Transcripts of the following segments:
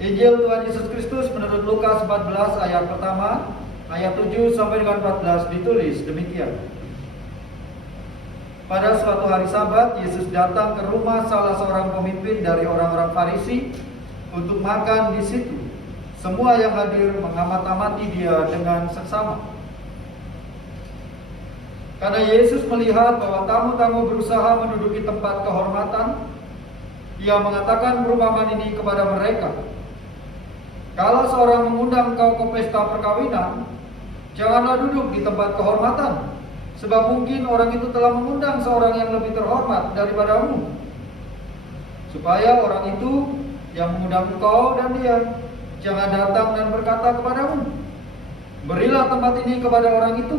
Injil Tuhan Yesus Kristus menurut Lukas 14 ayat pertama, ayat 7 sampai dengan 14 ditulis demikian. Pada suatu hari Sabat, Yesus datang ke rumah salah seorang pemimpin dari orang-orang Farisi untuk makan di situ. Semua yang hadir mengamat-amati dia dengan seksama. Karena Yesus melihat bahwa tamu-tamu berusaha menduduki tempat kehormatan, Ia mengatakan perumpamaan ini kepada mereka. Kalau seorang mengundang engkau ke pesta perkawinan, janganlah duduk di tempat kehormatan, sebab mungkin orang itu telah mengundang seorang yang lebih terhormat daripadamu. Supaya orang itu yang mengundang engkau dan dia jangan datang dan berkata kepadamu, berilah tempat ini kepada orang itu.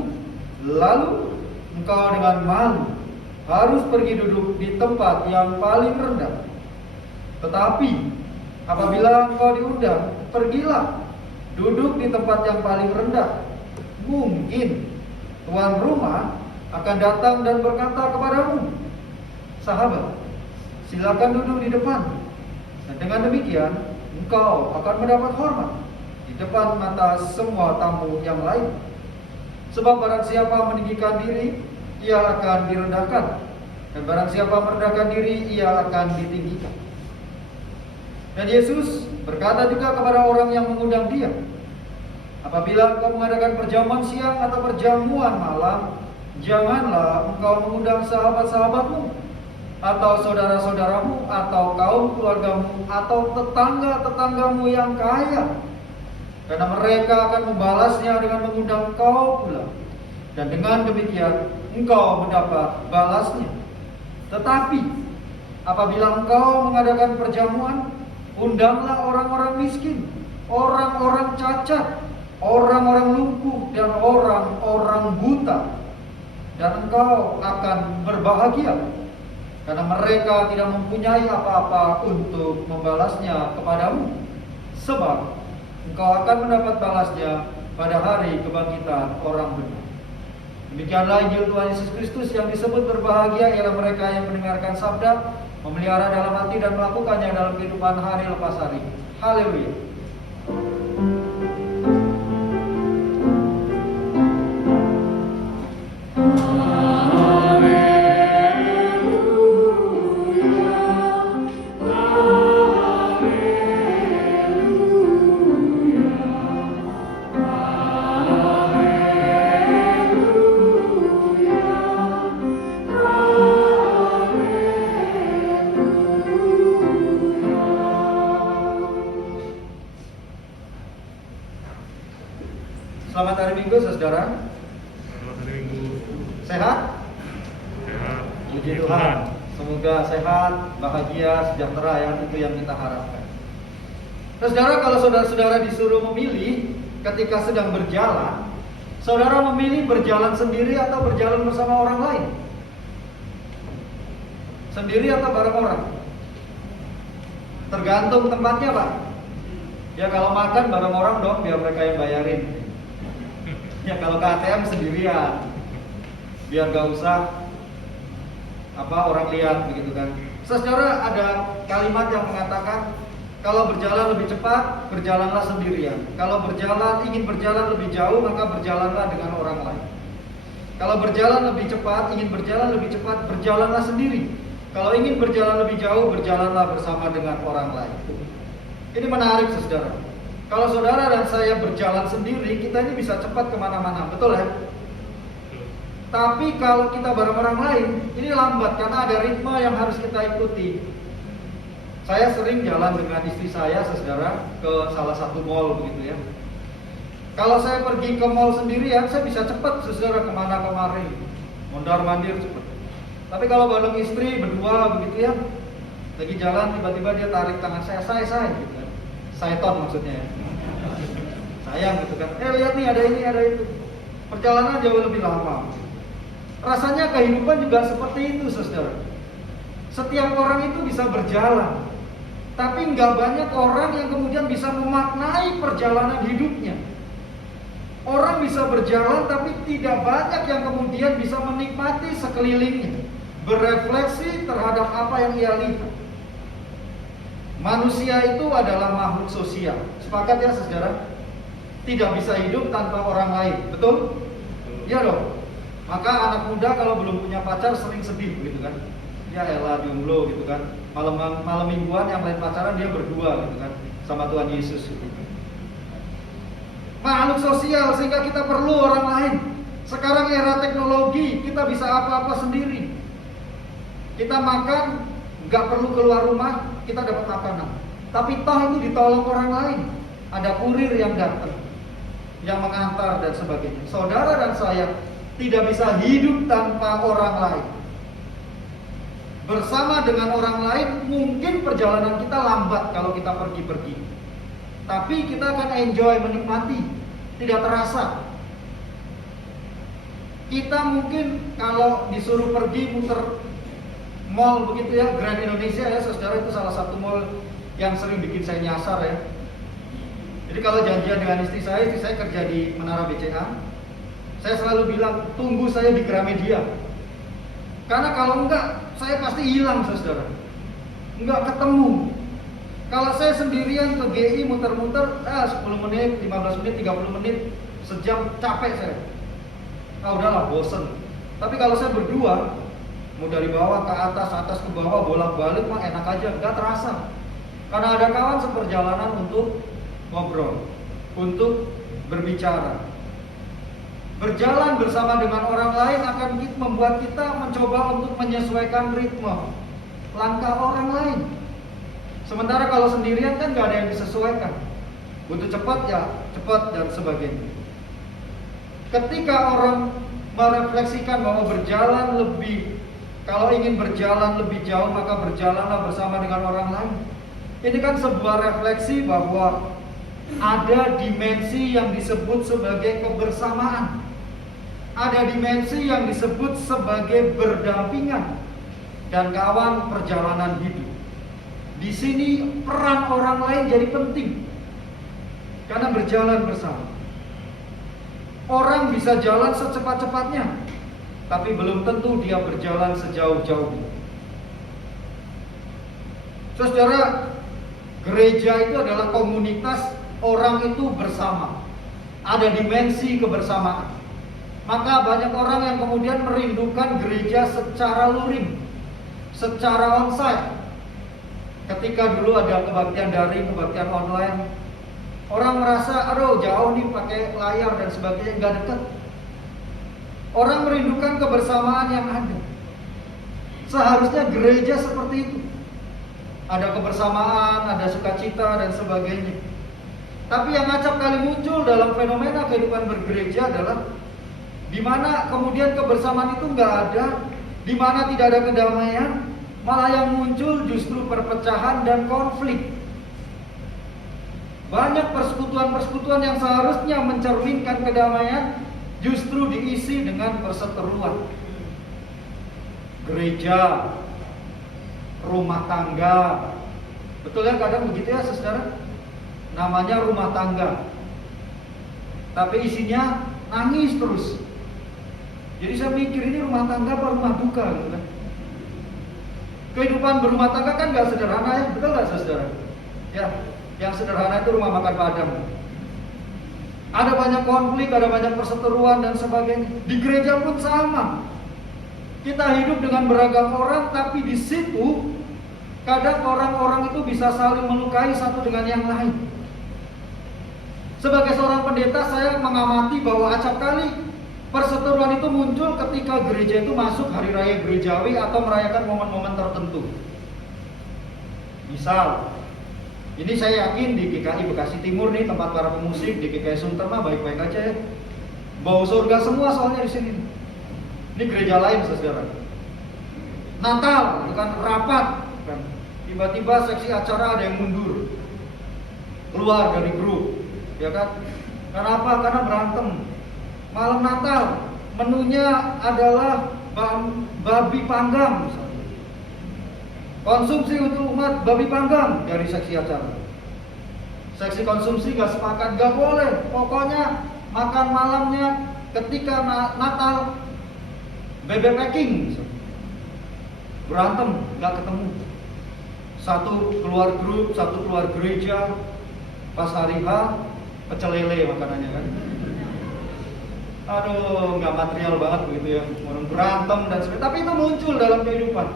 Lalu engkau dengan malu harus pergi duduk di tempat yang paling rendah. Tetapi apabila engkau diundang, pergilah duduk di tempat yang paling rendah. Mungkin tuan rumah akan datang dan berkata kepadamu, sahabat, silakan duduk di depan. Dan dengan demikian engkau akan mendapat hormat di depan mata semua tamu yang lain. Sebab barang siapa meninggikan diri, ia akan direndahkan, dan barang siapa merendahkan diri, ia akan ditinggikan. Dan Yesus berkata juga kepada orang yang mengundang dia, apabila engkau mengadakan perjamuan siang atau perjamuan malam, janganlah engkau mengundang sahabat-sahabatmu, atau saudara-saudaramu, atau kaum keluargamu, atau tetangga-tetanggamu yang kaya, karena mereka akan membalasnya dengan mengundang engkau pula, dan dengan demikian engkau mendapat balasnya. Tetapi apabila engkau mengadakan perjamuan, undanglah orang-orang miskin, orang-orang cacat, orang-orang lumpuh, dan orang-orang buta, dan engkau akan berbahagia, karena mereka tidak mempunyai apa-apa untuk membalasnya kepadamu, sebab engkau akan mendapat balasnya pada hari kebangkitan orang benar. Demikianlah Injil Tuhan Yesus Kristus. Yang disebut berbahagia ialah mereka yang mendengarkan sabda, memelihara dalam hati dan melakukannya dalam kehidupan hari lepas hari. Haleluya. Selamat hari Minggu, saudara. Selamat hari Minggu. Sehat? Sehat. Puji Tuhan. Semoga sehat, bahagia, sejahtera, ya, itu yang kita harapkan. Saudara, kalau saudara-saudara disuruh memilih ketika sedang berjalan, saudara memilih berjalan sendiri atau berjalan bersama orang lain? Sendiri atau bareng orang? Tergantung tempatnya, Pak. Ya kalau makan bareng orang dong, biar mereka yang bayarin. Ya kalau ke ATM sendirian, biar gak usah orang lihat begitu kan. Saudara, ada kalimat yang mengatakan kalau berjalan lebih cepat, berjalanlah sendirian. Kalau ingin berjalan lebih jauh, maka berjalanlah dengan orang lain. Kalau berjalan lebih cepat, ingin berjalan lebih cepat, berjalanlah sendiri. Kalau ingin berjalan lebih jauh, berjalanlah bersama dengan orang lain. Ini menarik, saudara. Kalau saudara dan saya berjalan sendiri, kita ini bisa cepat kemana-mana, betul ya? Tapi kalau kita bareng orang lain, ini lambat karena ada ritme yang harus kita ikuti. Saya sering jalan dengan istri saya, saudara, ke salah satu mall begitu ya. Kalau saya pergi ke mall sendirian, saya bisa cepat, saudara, kemana-kemari, mondar-mandir cepat. Tapi kalau bareng istri berdua begitu ya, lagi jalan tiba-tiba dia tarik tangan saya gitu kan. Saiton maksudnya ya. Sayang gitu kan. Lihat nih ada ini, ada itu. Perjalanan jauh lebih lama. Rasanya kehidupan juga seperti itu, saudara. Setiap orang itu bisa berjalan, tapi nggak banyak orang yang kemudian bisa memaknai perjalanan hidupnya. Orang bisa berjalan, tapi tidak banyak yang kemudian bisa menikmati sekelilingnya, berefleksi terhadap apa yang ia lihat. Manusia itu adalah makhluk sosial. Sepakat ya saudara? Tidak bisa hidup tanpa orang lain. Betul? Iya dong. Maka anak muda kalau belum punya pacar sering sedih gitu kan. Ya elah jomblo gitu kan. Malam mingguan yang lain pacaran dia berdua gitu kan sama Tuhan Yesus gitu. Makhluk sosial sehingga kita perlu orang lain. Sekarang era teknologi, kita bisa apa-apa sendiri. Kita makan nggak perlu keluar rumah, kita dapat makanan. Tapi toh itu ditolong orang lain. Ada kurir yang datang, yang mengantar dan sebagainya. Saudara dan saya tidak bisa hidup tanpa orang lain. Bersama dengan orang lain mungkin perjalanan kita lambat kalau kita pergi-pergi. Tapi kita akan enjoy, menikmati, tidak terasa. Kita mungkin kalau disuruh pergi muter mall begitu ya, Grand Indonesia ya saudara, itu salah satu mall yang sering bikin saya nyasar ya. Jadi kalau janjian dengan istri saya kerja di Menara BCA, saya selalu bilang tunggu saya di Gramedia. Karena kalau enggak, saya pasti hilang saudara, enggak ketemu. Kalau saya sendirian ke GI muter-muter, 10 menit, 15 menit, 30 menit, sejam, capek saya. Udahlah, bosen. Tapi kalau saya berdua, mau dari bawah ke atas, atas ke bawah, bolak-balik mah enak aja, nggak terasa. Karena ada kawan seperjalanan untuk ngobrol, untuk berbicara. Berjalan bersama dengan orang lain akan membuat kita mencoba untuk menyesuaikan ritme langkah orang lain. Sementara kalau sendirian kan nggak ada yang disesuaikan. Butuh cepat ya cepat dan sebagainya. Ketika orang merefleksikan bahwa kalau ingin berjalan lebih jauh maka berjalanlah bersama dengan orang lain. Ini kan sebuah refleksi bahwa ada dimensi yang disebut sebagai kebersamaan. Ada dimensi yang disebut sebagai berdampingan dan kawan perjalanan hidup. Di sini peran orang lain jadi penting karena berjalan bersama. Orang bisa jalan secepat-cepatnya, tapi belum tentu dia berjalan sejauh-jauhnya. Saudara, gereja itu adalah komunitas orang itu bersama. Ada dimensi kebersamaan. Maka banyak orang yang kemudian merindukan gereja secara luring, secara onsite. Ketika dulu ada kebaktian daring, kebaktian online, orang merasa, aduh jauh nih pakai layar dan sebagainya, nggak dekat. Orang merindukan kebersamaan yang ada. Seharusnya gereja seperti itu. Ada kebersamaan, ada sukacita dan sebagainya. Tapi yang acap kali muncul dalam fenomena kehidupan bergereja adalah di mana kemudian kebersamaan itu nggak ada, di mana tidak ada kedamaian, malah yang muncul justru perpecahan dan konflik. Banyak persekutuan-persekutuan yang seharusnya mencerminkan kedamaian justru diisi dengan perseteruan. Gereja, rumah tangga, betul ya kadang begitu ya saudara? Namanya rumah tangga, tapi isinya nangis terus. Jadi saya mikir ini rumah tangga apa rumah duka gitu kan? Kehidupan berumah tangga kan gak sederhana ya, betul gak saudara? Ya, yang sederhana itu rumah makan Padang. Ada banyak konflik, ada banyak perseteruan dan sebagainya. Di gereja pun sama. Kita hidup dengan beragam orang, tapi di situ kadang orang-orang itu bisa saling melukai satu dengan yang lain. Sebagai seorang pendeta, saya mengamati bahwa acap kali perseteruan itu muncul ketika gereja itu masuk hari raya gerejawi atau merayakan momen-momen tertentu. Misal, ini saya yakin di GKI Bekasi Timur nih, tempat para pemusik, di GKI Sunter mah baik-baik aja ya. Bau surga semua soalnya di sini. Ini gereja lain saudara. Natal, itu kan rapat, kan. Tiba-tiba seksi acara ada yang mundur, keluar dari grup, ya kan? Kenapa? Karena berantem. Malam Natal menunya adalah babi panggang misalnya. Konsumsi untuk umat babi panggang dari seksi acara. Seksi konsumsi gak sepakat, gak boleh. Pokoknya makan malamnya ketika Natal bebek packing misalnya. Berantem, gak ketemu. Satu keluar grup, satu keluar gereja, pas hari H pecel lele makanannya kan. Aduh, nggak material banget begitu ya, orang berantem dan sebagainya. Tapi itu muncul dalam kehidupan.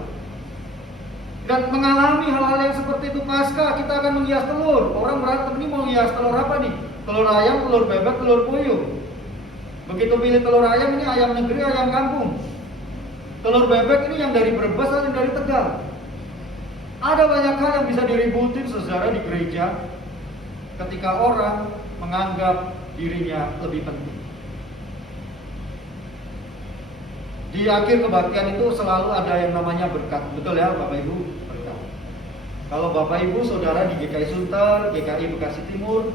Dan mengalami hal-hal yang seperti itu pasca kita akan menghias telur. Orang berantem ini mau hias telur apa nih? Telur ayam, telur bebek, telur puyuh. Begitu pilih telur ayam, ini ayam negeri, ayam kampung. Telur bebek ini yang dari Brebes atau yang dari Tegal. Ada banyak hal yang bisa diributin saudara di gereja ketika orang menganggap dirinya lebih penting. Di akhir kebaktian itu selalu ada yang namanya berkat. Betul ya Bapak Ibu? Berkat. Kalau Bapak Ibu saudara di GKI Sunter, GKI Bekasi Timur,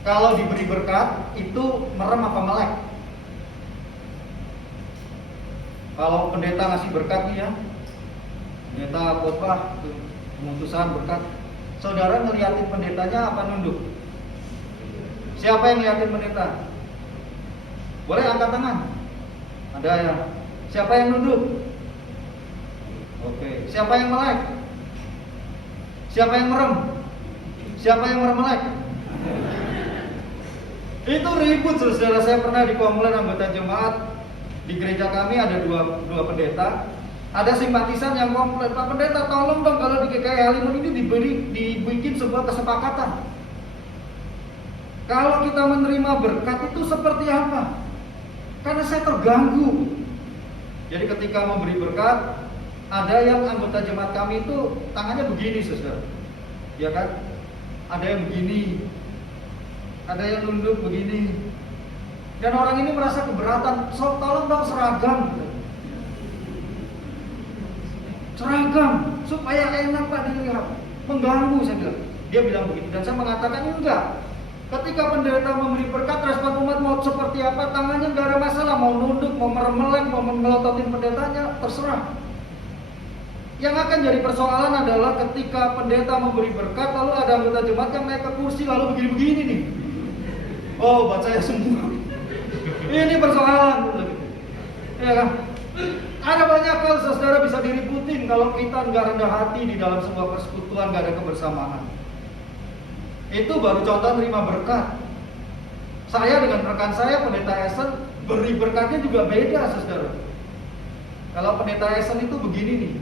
kalau diberi berkat itu merem apa melek? Kalau pendeta ngasih berkat nih ya, pendeta khotbah pemutusan berkat, saudara ngeliatin pendetanya apa nunduk? Siapa yang ngeliatin pendeta? Boleh angkat tangan. Ada ya. Siapa yang nunduk? Oke. Siapa yang melek? Siapa yang merem? Siapa yang merem melek? Itu ribut saudara. Saya pernah di kumpulan anggota jemaat di gereja kami ada dua pendeta. Ada simpatisan yang komplain, Pak Pendeta tolong dong kalau di GKI Halimun ini dibikin sebuah kesepakatan. Kalau kita menerima berkat itu seperti apa? Karena saya terganggu. Jadi ketika memberi berkat, ada yang anggota jemaat kami itu tangannya begini saudara, ya kan? Ada yang begini, ada yang nunduk begini. Dan orang ini merasa keberatan, so, tolong dong seragam. Seragam, supaya enak Pak dilihat. Mengganggu saya bilang. Dia bilang begitu, dan saya mengatakan enggak. Ketika pendeta memberi berkat, respon umat mau seperti apa, tangannya nggak ada masalah. Mau nunduk, mau meremelek, mau melototin pendetanya, terserah. Yang akan jadi persoalan adalah ketika pendeta memberi berkat, lalu ada anggota jemaat yang naik ke kursi, lalu begini-begini nih. Oh, buat saya semua. Ini persoalan. Ya kan? Ada banyak hal saudara bisa diributin kalau kita nggak rendah hati di dalam sebuah persekutuan, nggak ada kebersamaan. Itu baru contoh terima berkat. Saya dengan rekan saya pendeta Esen beri berkatnya juga beda saudara. Kalau pendeta Esen itu begini nih.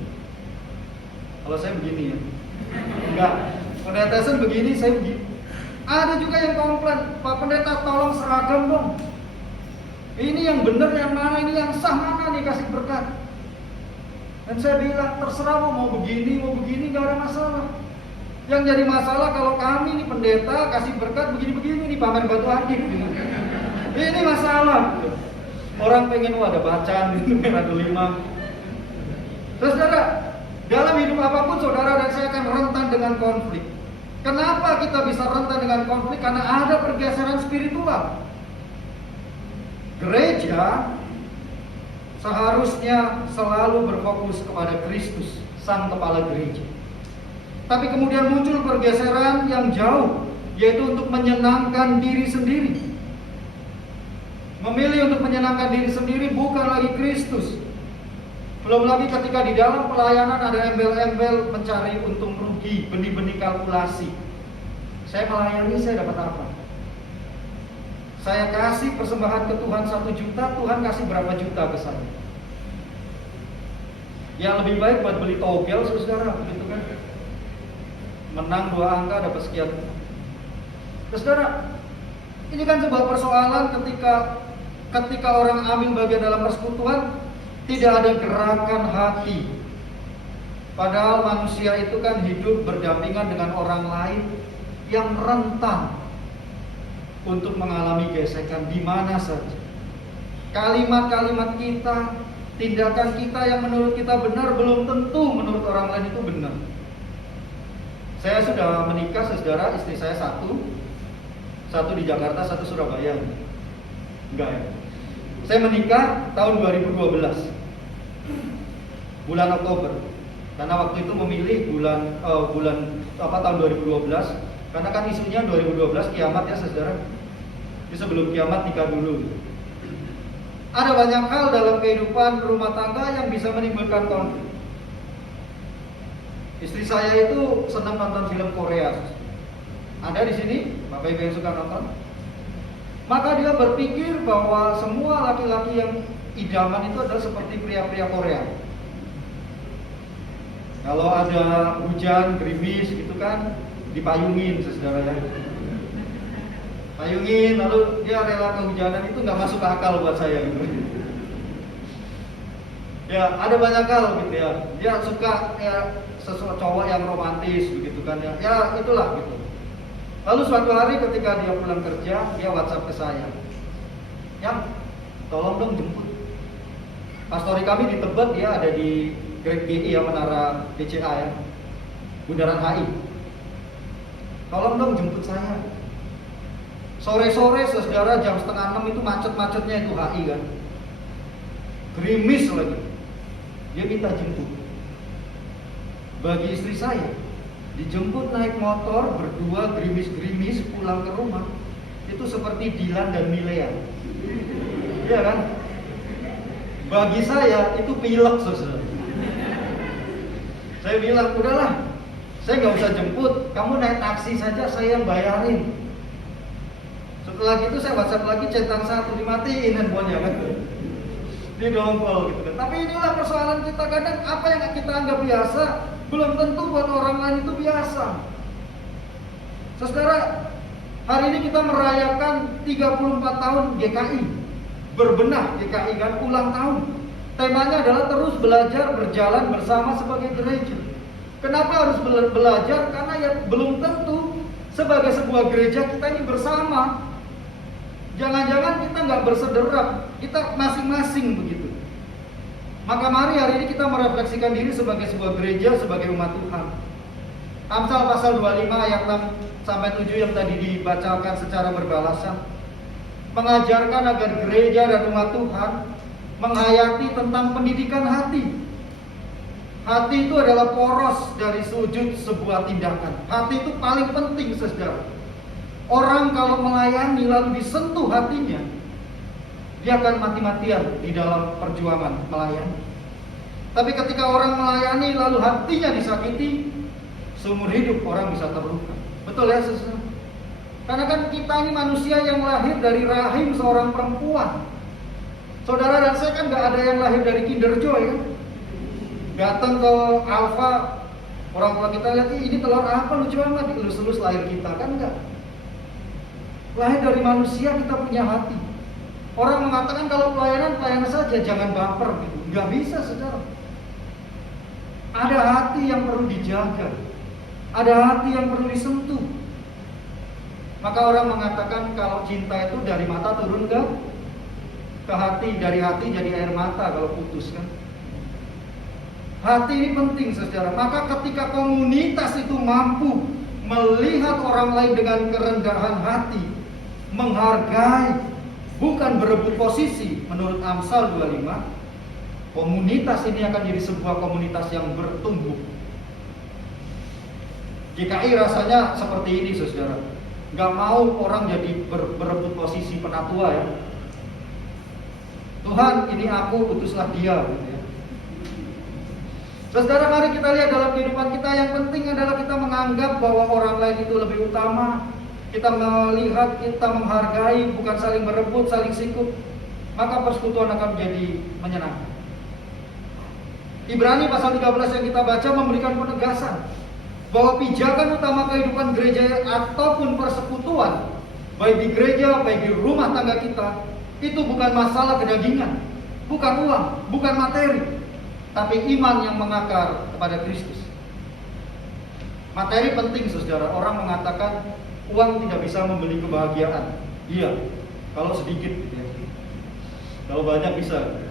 Kalau saya begini ya. Enggak. Pendeta Esen begini, saya begini. Ada juga yang komplain, Pak Pendeta tolong seragam dong. Ini yang benar yang mana, ini yang sah mana nih kasih berkat. Dan saya bilang terserah mau begini nggak ada masalah. Yang jadi masalah kalau kami nih pendeta kasih berkat begini-begini nih pamer batu akik. Ini masalah. Orang pengen ada bacaan gitu, ada 5. Saudara, dalam hidup apapun saudara dan saya akan rentan dengan konflik. Kenapa kita bisa rentan dengan konflik? Karena ada pergeseran spiritual. Gereja seharusnya selalu berfokus kepada Kristus, Sang Kepala Gereja. Tapi kemudian muncul pergeseran yang jauh, yaitu untuk menyenangkan diri sendiri. Memilih untuk menyenangkan diri sendiri bukan lagi Kristus. Belum lagi ketika di dalam pelayanan ada embel-embel mencari untung rugi, benih-benih kalkulasi. Saya melayani, saya dapat apa? Saya kasih persembahan ke Tuhan 1 juta, Tuhan kasih berapa juta ke saya? Yang lebih baik buat beli togel saudara, begitu kan? Menang 2 angka dapat sekian. Saudara, ini kan sebuah persoalan ketika orang ambil bagian dalam persekutuan, tidak ada gerakan hati. Padahal manusia itu kan hidup berdampingan dengan orang lain yang rentan untuk mengalami gesekan di mana saja. Kalimat-kalimat kita, tindakan kita yang menurut kita benar belum tentu menurut orang lain itu benar. Saya sudah menikah saudara, istri saya satu di Jakarta, satu Surabaya. Enggak ya. Saya menikah tahun 2012 bulan Oktober. Karena waktu itu memilih tahun 2012 karena kan isunya 2012 kiamat ya saudara. Jadi sebelum kiamat nikah dulu. Ada banyak hal dalam kehidupan rumah tangga yang bisa menimbulkan konflik. Istri saya itu senang nonton film Korea. Ada di sini Bapak Ibu yang suka nonton? Maka dia berpikir bahwa semua laki-laki yang idaman itu adalah seperti pria-pria Korea. Kalau ada hujan, gerimis gitu kan, dipayungin saudara ya. Payungin, lalu dia rela kehujanan, itu nggak masuk akal buat saya gitu. Ya, ada banyak hal gitu ya. Dia suka ya sesuatu cowok yang romantis begitu kan ya. Ya, itulah gitu. Lalu suatu hari ketika dia pulang kerja, dia WhatsApp ke saya. Yang tolong dong jemput. Pastori kami di Tebet, dia ada di Grade GI ya, Menara BCA ya. Bundaran HI. Tolong dong jemput saya. Sore-sore saudara jam 5:30 itu macet-macetnya itu HI kan. Gerimis lagi. Dia minta jemput. Bagi istri saya, dijemput naik motor berdua gerimis-gerimis pulang ke rumah itu seperti Dilan dan Milea. Iya kan? Bagi saya itu pilek saudara. Saya bilang, udahlah, saya nggak usah jemput, kamu naik taksi saja, saya yang bayarin. Setelah itu saya WhatsApp lagi, centang satu, dimatiin handphonenya kan. Di dongkol gitu kan. Tapi inilah persoalan kita, kadang apa yang kita anggap biasa belum tentu buat orang lain itu biasa. Saudara, hari ini kita merayakan 34 tahun GKI. Berbenah GKI kan, ulang tahun. Temanya adalah terus belajar berjalan bersama sebagai gereja. Kenapa harus belajar? Karena ya belum tentu sebagai sebuah gereja kita ini bersama. Jangan-jangan kita nggak bersederap, kita masing-masing begitu. Maka mari hari ini kita merefleksikan diri sebagai sebuah gereja, sebagai umat Tuhan. Amsal pasal 25 ayat 6 sampai 7 yang tadi dibacakan secara berbalasan mengajarkan agar gereja dan umat Tuhan menghayati tentang pendidikan hati. Hati itu adalah poros dari sujud sebuah tindakan. Hati itu paling penting saudara. Orang kalau melayani lalu disentuh hatinya, dia akan mati-matian di dalam perjuangan melayani. Tapi ketika orang melayani lalu hatinya disakiti, seumur hidup orang bisa terluka. Betul ya saudara? Karena kan kita ini manusia yang lahir dari rahim seorang perempuan. Saudara dan saya kan gak ada yang lahir dari Kinder Joy kan? Datang ke Alfa, orang tua kita lihat, ini telur apa lucu amat, dielus-elus lahir kita, kan enggak. Lahir dari manusia, kita punya hati. Orang mengatakan kalau pelayanan saja, jangan baper gitu. Nggak bisa saudara. Ada hati yang perlu dijaga, ada hati yang perlu disentuh. Maka orang mengatakan kalau cinta itu dari mata turun ke hati, dari hati jadi air mata kalau putus kan. Hati ini penting saudara. Maka ketika komunitas itu mampu melihat orang lain dengan kerendahan hati, menghargai, bukan berebut posisi, menurut Amsal 25, komunitas ini akan jadi sebuah komunitas yang bertumbuh. GKI rasanya seperti ini saudara. Gak mau orang jadi berebut posisi penatua ya. Tuhan, ini aku, utuslah dia gitu ya. Saudara, mari kita lihat dalam kehidupan kita, yang penting adalah kita menganggap bahwa orang lain itu lebih utama. Kita melihat, kita menghargai, bukan saling berebut, saling sikut. Maka persekutuan akan menjadi menyenangkan. Ibrani pasal 13 yang kita baca memberikan penegasan bahwa pijakan utama kehidupan gereja ataupun persekutuan, baik di gereja, baik di rumah tangga kita, itu bukan masalah kedagingan, bukan uang, bukan materi, tapi iman yang mengakar kepada Kristus. Materi penting saudara. Orang mengatakan uang tidak bisa membeli kebahagiaan. Iya, kalau sedikit ya. Kalau banyak bisa.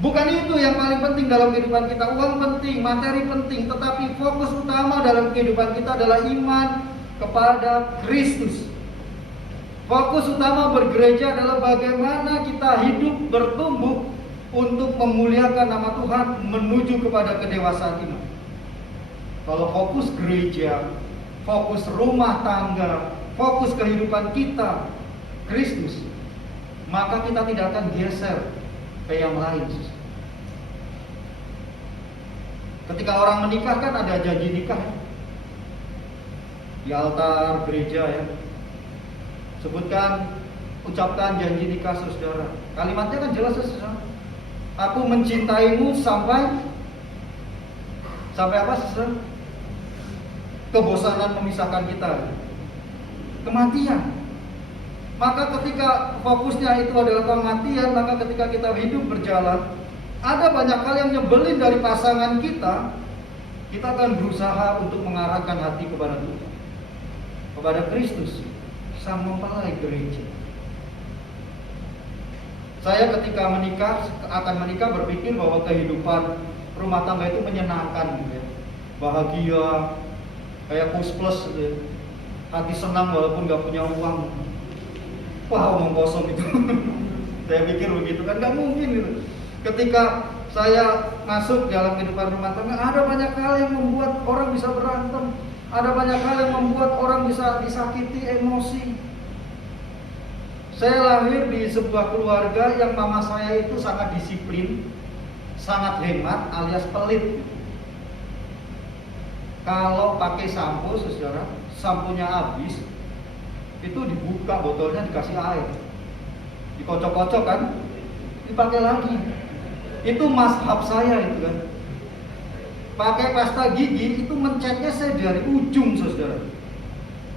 Bukan itu yang paling penting dalam kehidupan kita. Uang penting, materi penting, tetapi fokus utama dalam kehidupan kita adalah iman kepada Kristus. Fokus utama bergereja adalah bagaimana kita hidup bertumbuh untuk memuliakan nama Tuhan menuju kepada kedewasaan iman. Kalau fokus gereja, fokus rumah tangga, fokus kehidupan kita Kristus, maka kita tidak akan geser ke yang lain. Ketika orang menikah kan ada janji nikah di altar gereja ya. Sebutkan, ucapkan janji nikah saudara. Kalimatnya kan jelas saudara. Aku mencintaimu sampai apa saudara? Kebosanan memisahkan kita, kematian. Maka ketika fokusnya itu adalah kematian, maka ketika kita hidup berjalan, ada banyak hal yang nyebelin dari pasangan kita. Kita akan berusaha untuk mengarahkan hati kepada Tuhan, kepada Kristus, sang mempelai gereja. Saya ketika akan menikah berpikir bahwa kehidupan rumah tangga itu menyenangkan gitu ya. Bahagia, kayak plus gitu ya. Hati senang walaupun gak punya uang. Wah, omong kosong itu. Saya pikir begitu kan, gak mungkin gitu. Ketika saya masuk dalam kehidupan rumah tangga, ada banyak hal yang membuat orang bisa berantem. Ada banyak hal yang membuat orang bisa disakiti emosi. Saya lahir di sebuah keluarga yang mama saya itu sangat disiplin, sangat hemat alias pelit. Kalau pakai sampo, saudara, samponya habis, itu dibuka botolnya, dikasih air, dikocok-kocok kan, dipakai lagi. Itu mazhab saya itu kan. Pakai pasta gigi itu mencetnya saya dari ujung saudara,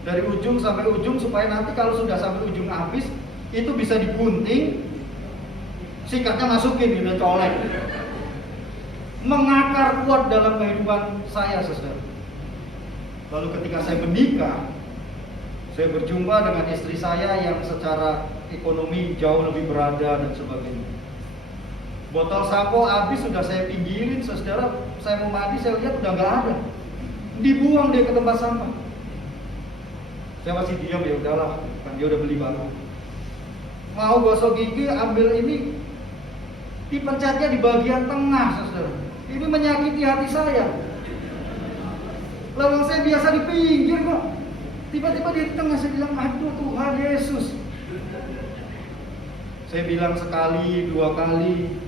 dari ujung sampai ujung, supaya nanti kalau sudah sampai ujung habis itu bisa digunting, sikatnya masukin gitu, colek. Mengakar kuat dalam kehidupan saya saudara. Lalu ketika saya menikah, saya berjumpa dengan istri saya yang secara ekonomi jauh lebih berada dan sebagainya. Botol sampo habis sudah saya pinggirin saudara. Saya mau mandi, saya lihat udah nggak ada, dibuang dia ke tempat sampah. Saya masih diam, ya udahlah, kan dia udah beli baru. Mau gosok gigi, ambil ini, dipencetnya di bagian tengah saudara. Ini menyakiti hati saya. Lalu saya biasa di pinggir kok, tiba-tiba di tengah. Saya bilang, aduh Tuhan Yesus. Saya bilang sekali, dua kali,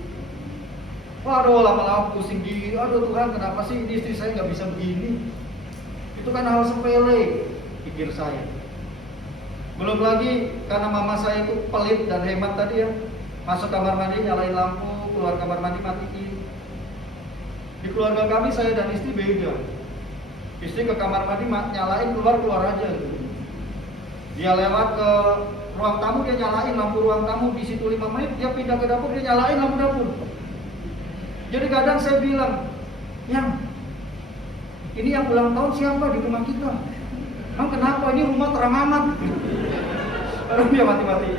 waduh lama-lama pusing gigi. Aduh Tuhan, kenapa sih ini istri saya nggak bisa begini? Itu kan hal sepele, pikir saya. Belum lagi karena mama saya itu pelit dan hemat tadi ya. Masuk kamar mandi nyalain lampu, keluar kamar mandi matiin. Di keluarga kami saya dan istri beda. Istri ke kamar mandi nyalain, keluar aja gitu. Dia lewat ke ruang tamu, dia nyalain lampu ruang tamu, di situ 5 menit, dia pindah ke dapur, dia nyalain lampu dapur. Jadi kadang saya bilang, Yang, ini yang ulang tahun siapa di rumah kita? Emang kenapa ini rumah terang amat? Lalu dia mati-mati.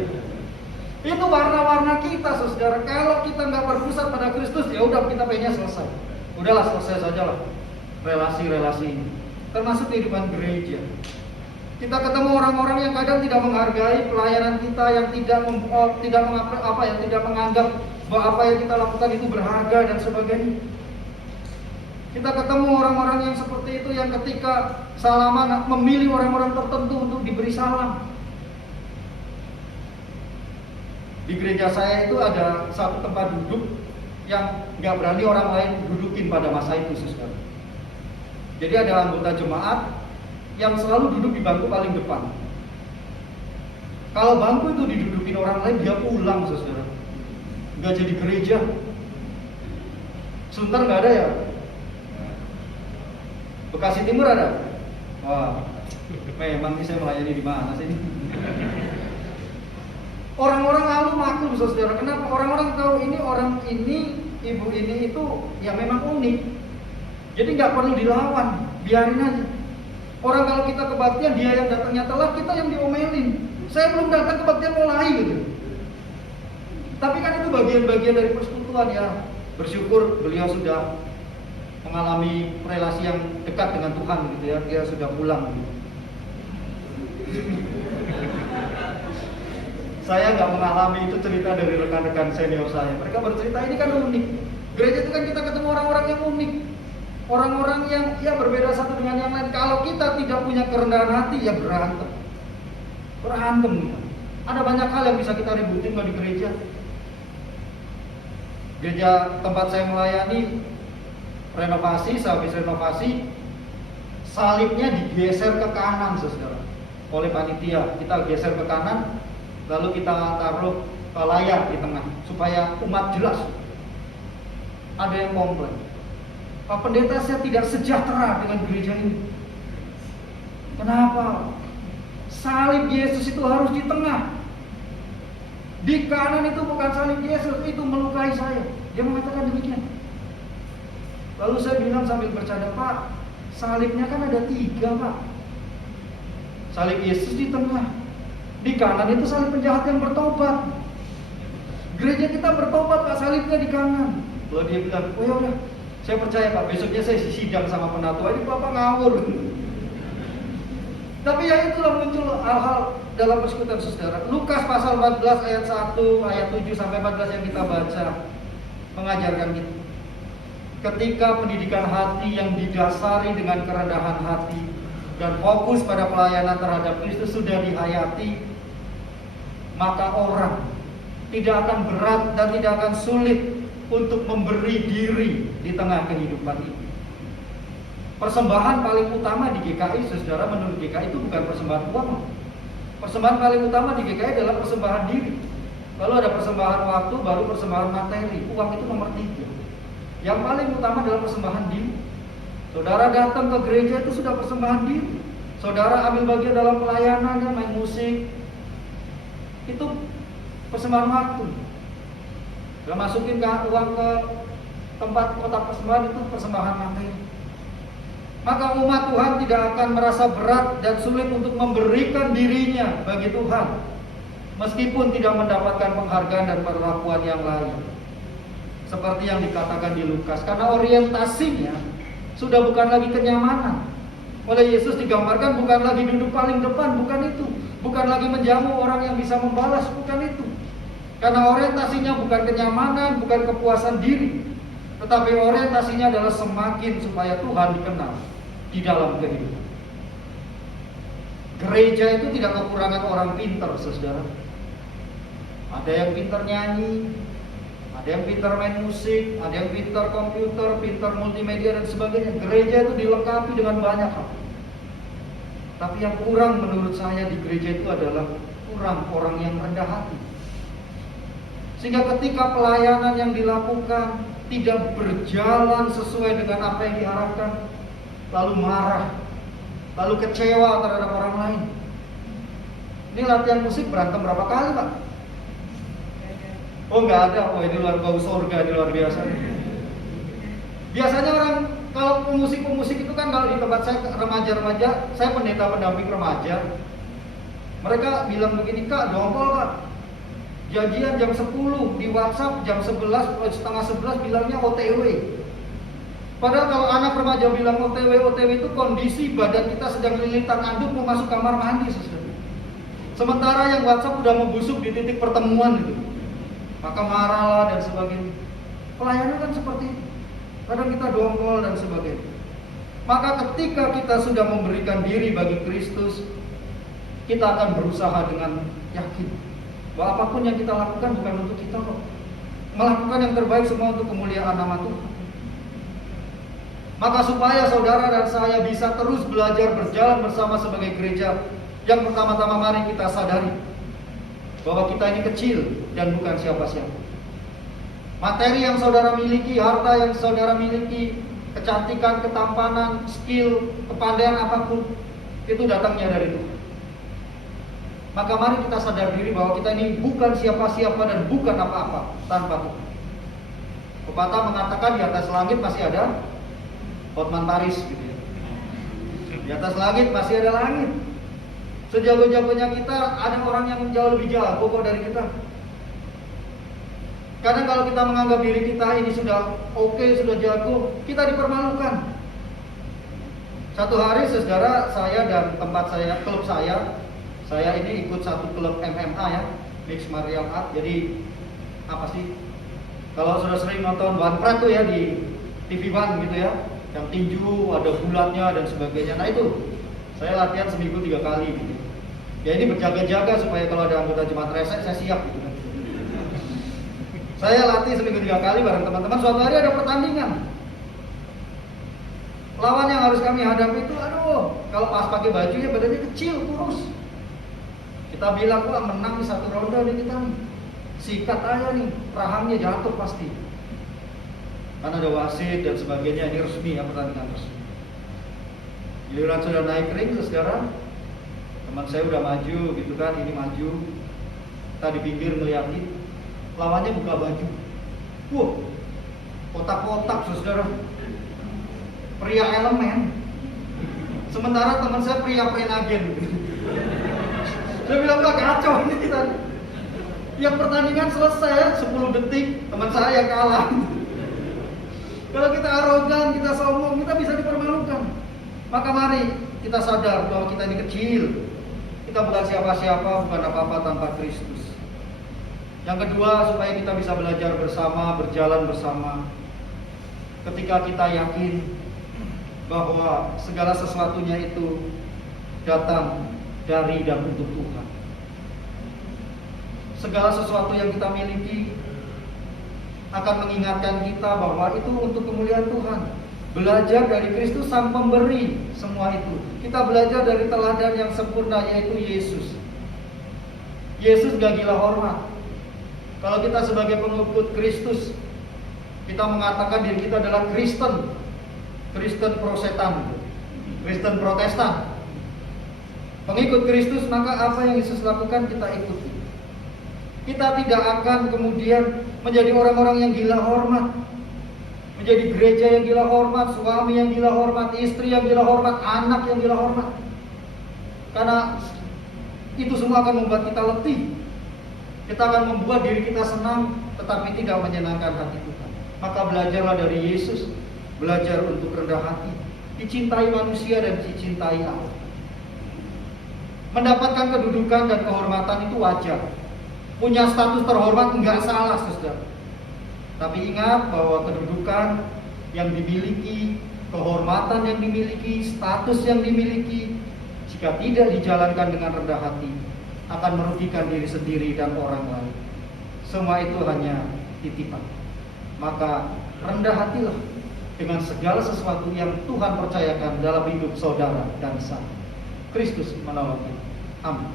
Itu warna-warna kita saudara. Kalau kita nggak berpusat pada Kristus, ya udah kita pengennya selesai. Udahlah selesai saja lah relasi-relasi ini, termasuk kehidupan gereja. Kita ketemu orang-orang yang kadang tidak menghargai pelayanan kita, yang tidak menganggap bahwa apa yang kita lakukan itu berharga dan sebagainya. Kita ketemu orang-orang yang seperti itu, yang ketika salaman memilih orang-orang tertentu untuk diberi salam. Di gereja saya itu ada satu tempat duduk yang nggak berani orang lain dudukin pada masa itu, saudara. Jadi ada anggota jemaat yang selalu duduk di bangku paling depan. Kalau bangku itu didudukin orang lain, dia pulang, saudara. Nggak jadi gereja. Sunter nggak ada ya? Bekasi Timur ada? Wah, memang saya melayani di mana sih? Orang-orang lalu maklum, saudara. Kenapa? Orang-orang tahu ini orang ini, ibu ini itu ya memang unik. Jadi nggak perlu dilawan, biarin aja. Orang kalau kita kebaktian, dia yang datangnya telat, kita yang diomelin. Saya belum datang kebaktian mulai gitu. Tapi kan itu bagian-bagian dari persekutuan ya. Bersyukur beliau sudah mengalami relasi yang dekat dengan Tuhan gitu ya. Dia sudah pulang gitu. Saya nggak mengalami itu, cerita dari rekan-rekan senior saya. Mereka bercerita ini kan unik. Gereja itu kan kita ketemu orang-orang yang unik. Orang-orang yang ya berbeda satu dengan yang lain. Kalau kita tidak punya kerendahan hati, ya berantem. Ada banyak hal yang bisa kita ributin kalau di gereja. Gereja tempat saya melayani, renovasi, sehabis renovasi salibnya digeser ke kanan, saudara, oleh panitia. Kita geser ke kanan, lalu kita taruh layar di tengah supaya umat jelas. Ada yang komplain, Pak Pendeta, saya tidak sejahtera dengan gereja ini. Kenapa? Salib Yesus itu harus di tengah. Di kanan itu bukan salib Yesus, itu melukai saya. Dia mengatakan demikian. Lalu saya bilang sambil bercanda, Pak, salibnya kan ada 3, Pak. Salib Yesus di tengah. Di kanan itu salib penjahat yang bertobat. Gereja kita bertobat, Pak, salibnya di kanan. Lalu dia bilang, oh ya udah, saya percaya, Pak, besoknya saya sidang sama penatua. Ini Bapak ngawur. Tapi ya itulah muncul hal-hal dalam persekutuan, saudara. Lukas pasal 14 ayat 1, ayat 7 sampai 14 yang kita baca mengajarkan kita. Ketika pendidikan hati yang didasari dengan kerendahan hati dan fokus pada pelayanan terhadap Kristus sudah dihayati, maka orang tidak akan berat dan tidak akan sulit untuk memberi diri di tengah kehidupan ini. Persembahan paling utama di GKI, saudara, menurut GKI itu bukan persembahan uang. Persembahan paling utama di GKI adalah persembahan diri. Lalu ada persembahan waktu, baru persembahan materi. Uang itu nomor 3. Yang paling utama adalah persembahan diri. Saudara datang ke gereja itu sudah persembahan diri. Saudara ambil bagian dalam pelayanan, main musik, itu persembahan waktu. Sudah masukin uang ke tempat kotak persembahan, itu persembahan materi. Maka umat Tuhan tidak akan merasa berat dan sulit untuk memberikan dirinya bagi Tuhan, meskipun tidak mendapatkan penghargaan dan perlakuan yang lain. Seperti yang dikatakan di Lukas, karena orientasinya sudah bukan lagi kenyamanan. Oleh Yesus digambarkan bukan lagi duduk paling depan, bukan itu. Bukan lagi menjamu orang yang bisa membalas, bukan itu. Karena orientasinya bukan kenyamanan, bukan kepuasan diri, tetapi orientasinya adalah semakin supaya Tuhan dikenal di dalam kehidupan. Gereja itu tidak kekurangan orang pintar, saudara. Ada yang pintar nyanyi, ada yang pintar main musik, ada yang pintar komputer, pintar multimedia dan sebagainya. Gereja itu dilengkapi dengan banyak hal. Tapi yang kurang menurut saya di gereja itu adalah kurang orang yang rendah hati. Sehingga ketika pelayanan yang dilakukan tidak berjalan sesuai dengan apa yang diharapkan, lalu marah, lalu kecewa terhadap orang lain. Ini latihan musik berantem berapa kali, Pak? Oh, nggak ada. Oh, ini luar bau sorga, ini luar biasa. Biasanya orang kalau pemusik-pemusik itu kan, kalau di tempat saya remaja-remaja, saya pendeta pendamping remaja. Mereka bilang begini, Kak, dongkol, Kak. Janjian jam 10 di WhatsApp, jam 11, setengah 11 bilangnya OTW. Padahal kalau anak remaja bilang OTW itu kondisi badan kita sedang lilitan anduk mau masuk kamar mandi, saudara. Sementara yang WhatsApp udah membusuk di titik pertemuan itu. Maka marahlah dan sebagainya. Pelayanan kan seperti itu. Kadang kita dongkol dan sebagainya. Maka ketika kita sudah memberikan diri bagi Kristus, kita akan berusaha dengan yakin bahwa apapun yang kita lakukan bukan untuk kita kok. Melakukan yang terbaik semua untuk kemuliaan nama Tuhan. Maka supaya saudara dan saya bisa terus belajar berjalan bersama sebagai gereja, yang pertama-tama mari kita sadari bahwa kita ini kecil dan bukan siapa-siapa. Materi yang saudara miliki, harta yang saudara miliki, kecantikan, ketampanan, skill, kepandaian apapun, itu datangnya dari Tuhan. Maka mari kita sadar diri bahwa kita ini bukan siapa-siapa dan bukan apa-apa tanpa Tuhan. Pepatah mengatakan di atas langit masih ada Hotman Paris gitu ya. Di atas langit masih ada langit. Sejago-jagonya kita ada orang yang jauh lebih jago kok dari kita. Kadang kalau kita menganggap diri kita ini sudah oke, sudah jago, kita dipermalukan. Satu hari saudara saya dan tempat saya, klub saya ini ikut satu klub MMA ya, Mixed Martial Art. Jadi apa sih? Kalau sudah sering nonton One Pride tuh ya di TV One gitu ya, yang tinju, ada bulatnya dan sebagainya. Nah itu saya latihan seminggu 3 kali gitu. Ya ini berjaga-jaga supaya kalau ada anggota jemaat resek saya siap gitu. Saya latih seminggu 3 kali bareng teman-teman. Suatu hari ada pertandingan. Lawan yang harus kami hadapi itu, aduh, kalau pas pakai bajunya badannya kecil, kurus. Kita bilang, wah menang di 1 ronde nih kita nih. Sikat aja nih, rahangnya jatuh pasti. Karena ada wasit dan sebagainya, ini resmi ya, pertandingan resmi. Giliran sudah naik ring sekarang, teman saya udah maju gitu kan, ini maju. Kita di pinggir ngeliatin, lawannya buka baju. Wah, kotak-kotak saudara. Pria elemen. Sementara teman saya pria prenagen. Saya bilang, wah kacau ini kita. Yang pertandingan selesai 10 detik, teman saya kalah. Kalau kita arogan, kita sombong, kita bisa dipermalukan. Maka mari kita sadar bahwa kita ini kecil. Kita bukan siapa-siapa, bukan apa-apa tanpa Kristus. Yang kedua, supaya kita bisa belajar bersama, berjalan bersama. Ketika kita yakin bahwa segala sesuatunya itu datang dari dan untuk Tuhan. Segala sesuatu yang kita miliki akan mengingatkan kita bahwa itu untuk kemuliaan Tuhan. Belajar dari Kristus sang pemberi semua itu. Kita belajar dari teladan yang sempurna, yaitu Yesus. Yesus gak gila hormat. Kalau kita sebagai pengikut Kristus, kita mengatakan diri kita adalah Kristen. Kristen Protestantan, Kristen Protestan. Pengikut Kristus, maka apa yang Yesus lakukan kita ikuti. Kita tidak akan kemudian menjadi orang-orang yang gila hormat, menjadi gereja yang gila hormat, suami yang gila hormat, istri yang gila hormat, anak yang gila hormat. Karena itu semua akan membuat kita letih. Kita akan membuat diri kita senang, tetapi tidak menyenangkan hati Tuhan. Maka belajarlah dari Yesus. Belajar untuk rendah hati, dicintai manusia dan dicintai Allah. Mendapatkan kedudukan dan kehormatan itu wajar. Punya status terhormat enggak salah, saudara. Tapi ingat bahwa kedudukan yang dimiliki, kehormatan yang dimiliki, status yang dimiliki, jika tidak dijalankan dengan rendah hati, akan merugikan diri sendiri dan orang lain. Semua itu hanya titipan. Maka rendah hatilah dengan segala sesuatu yang Tuhan percayakan dalam hidup saudara dan saya. Kristus menolong kita. Amin.